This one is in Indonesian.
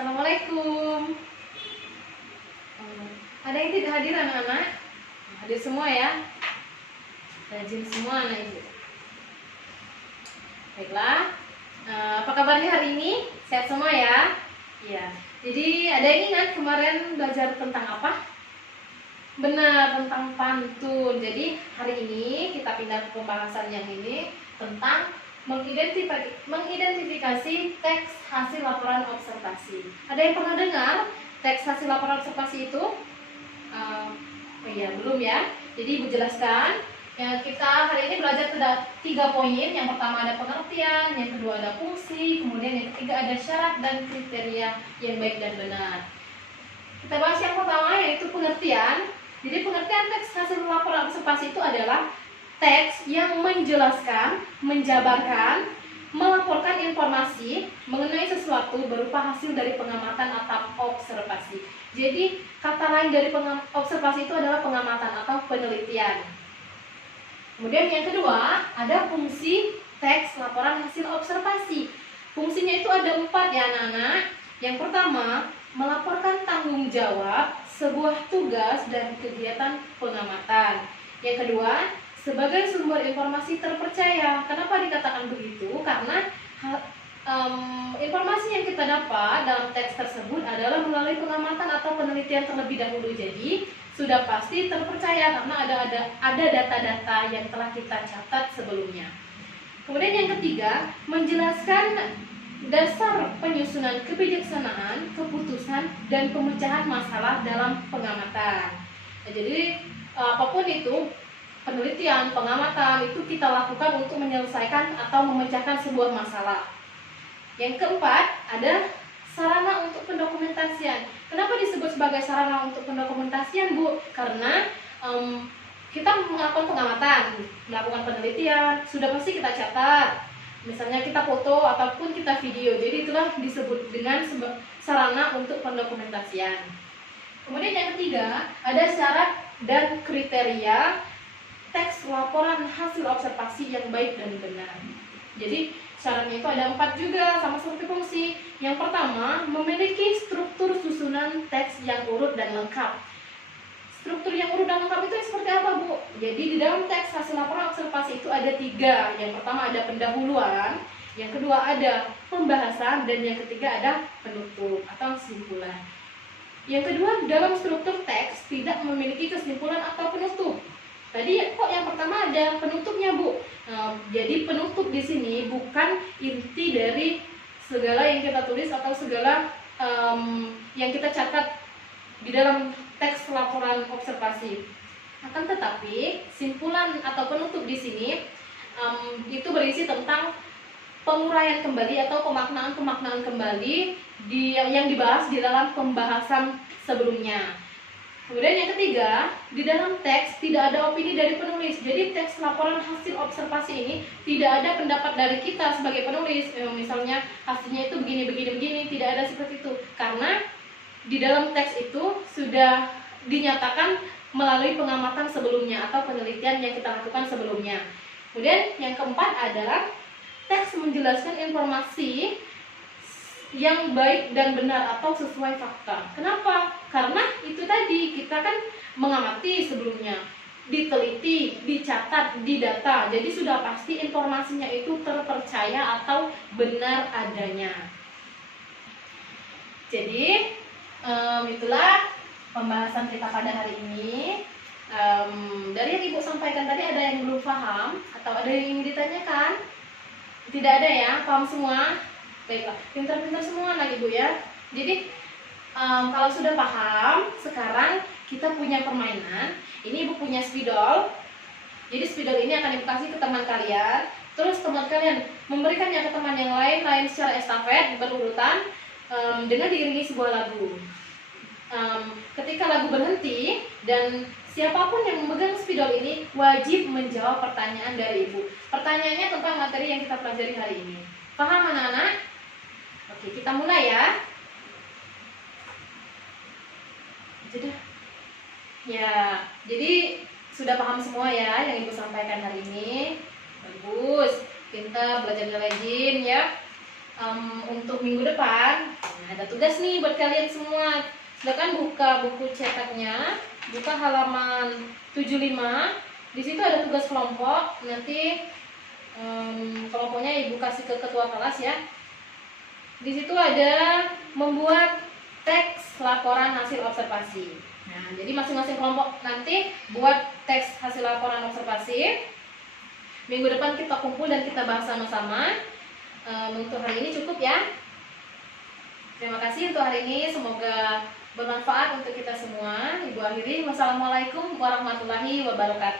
Assalamualaikum. Ada yang tidak hadir anak-anak? Hadir semua ya. Rajin semua anak ibu. Baiklah. Apa kabarnya hari ini? Sehat semua ya? Iya. Jadi ada yang ingat kemarin belajar tentang apa? Benar, tentang pantun. Jadi hari ini kita pindah ke pembahasan yang ini tentang mengidentifikasi teks hasil laporan observasi. Ada yang pernah dengar teks hasil laporan observasi itu? Oh iya, belum ya. Jadi Ibu jelaskan. Ya, kita hari ini belajar 3 poin. Yang pertama ada pengertian, yang kedua ada fungsi, kemudian yang ketiga ada syarat dan kriteria yang baik dan benar. Kita bahas yang pertama yaitu pengertian. Jadi pengertian teks hasil laporan observasi itu adalah teks yang menjelaskan, menjabarkan, melaporkan informasi mengenai sesuatu berupa hasil dari pengamatan atau observasi. Jadi kata lain dari observasi itu adalah pengamatan atau penelitian. Kemudian yang kedua ada fungsi teks laporan hasil observasi. Fungsinya itu ada 4 ya anak-anak. Yang pertama, melaporkan tanggung jawab sebuah tugas dan kegiatan pengamatan. Yang kedua, sebagai sumber informasi terpercaya. Kenapa dikatakan begitu? Karena informasi yang kita dapat dalam teks tersebut adalah melalui pengamatan atau penelitian terlebih dahulu. Jadi sudah pasti terpercaya karena ada data-data yang telah kita catat sebelumnya. Kemudian yang ketiga, menjelaskan dasar penyusunan kebijaksanaan, keputusan, dan pemecahan masalah dalam pengamatan. Nah, jadi apapun itu, penelitian, pengamatan itu kita lakukan untuk menyelesaikan atau memecahkan sebuah masalah. Yang keempat, ada sarana untuk pendokumentasian. Kenapa disebut sebagai sarana untuk pendokumentasian, Bu? Karena kita melakukan pengamatan, melakukan penelitian, sudah pasti kita catat. Misalnya kita foto ataupun kita video, jadi itulah disebut dengan sarana untuk pendokumentasian. Kemudian yang ketiga, ada syarat dan kriteria teks laporan hasil observasi yang baik dan benar. Jadi syaratnya itu ada 4 juga, sama seperti fungsi. Yang pertama, memiliki struktur susunan teks yang urut dan lengkap. Struktur yang urut dan lengkap itu seperti apa, Bu? Jadi di dalam teks hasil laporan observasi itu ada 3. Yang pertama ada pendahuluan, yang kedua ada pembahasan, dan yang ketiga ada penutup atau kesimpulan. Yang kedua, dalam struktur teks tidak memiliki kesimpulan atau penutup. Tadi kok yang pertama ada penutupnya, Bu? Jadi penutup di sini bukan inti dari segala yang kita tulis atau segala yang kita catat di dalam teks laporan observasi. Akan tetapi simpulan atau penutup di sini itu berisi tentang penguraian kembali atau pemaknaan kembali yang dibahas di dalam pembahasan sebelumnya. Kemudian yang ketiga, di dalam teks tidak ada opini dari penulis. Jadi teks laporan hasil observasi ini tidak ada pendapat dari kita sebagai penulis. Misalnya hasilnya itu begini, tidak ada seperti itu. Karena di dalam teks itu sudah dinyatakan melalui pengamatan sebelumnya atau penelitian yang kita lakukan sebelumnya. Kemudian yang keempat adalah teks menjelaskan informasi yang baik dan benar atau sesuai fakta. Kenapa? Karena itu tadi kita kan mengamati sebelumnya, diteliti, dicatat, didata. Jadi sudah pasti informasinya itu terpercaya atau benar adanya. Jadi itulah pembahasan kita pada hari ini. Dari yang Ibu sampaikan tadi ada yang belum paham atau ada yang ingin ditanyakan? Tidak ada ya? Paham semua? Baiklah, pintar-pintar semua anak Ibu ya. Jadi kalau sudah paham, sekarang kita punya permainan. Ini Ibu punya spidol. Jadi spidol ini akan Ibu kasih ke teman kalian. Terus teman kalian memberikannya ke teman yang lain secara estafet berurutan dengan diiringi sebuah lagu. Ketika lagu berhenti dan siapapun yang memegang spidol ini wajib menjawab pertanyaan dari Ibu. Pertanyaannya tentang materi yang kita pelajari hari ini. Paham anak-anak? Oke, kita mulai ya. Sudah. Ya, jadi sudah paham semua ya yang Ibu sampaikan hari ini. Bagus, pintar, belajar rajin ya. Untuk minggu depan, ada tugas nih buat kalian semua. Silakan buka buku cetaknya, buka halaman 75. Di situ ada tugas kelompok. Nanti kelompoknya Ibu kasih ke ketua kelas ya. Di situ ada membuat teks laporan hasil observasi. Nah, jadi masing-masing kelompok nanti buat teks hasil laporan observasi. Minggu depan kita kumpul dan kita bahas sama-sama. Untuk hari ini cukup ya. Terima kasih untuk hari ini. Semoga bermanfaat untuk kita semua. Ibu akhiri. Wassalamualaikum warahmatullahi wabarakatuh.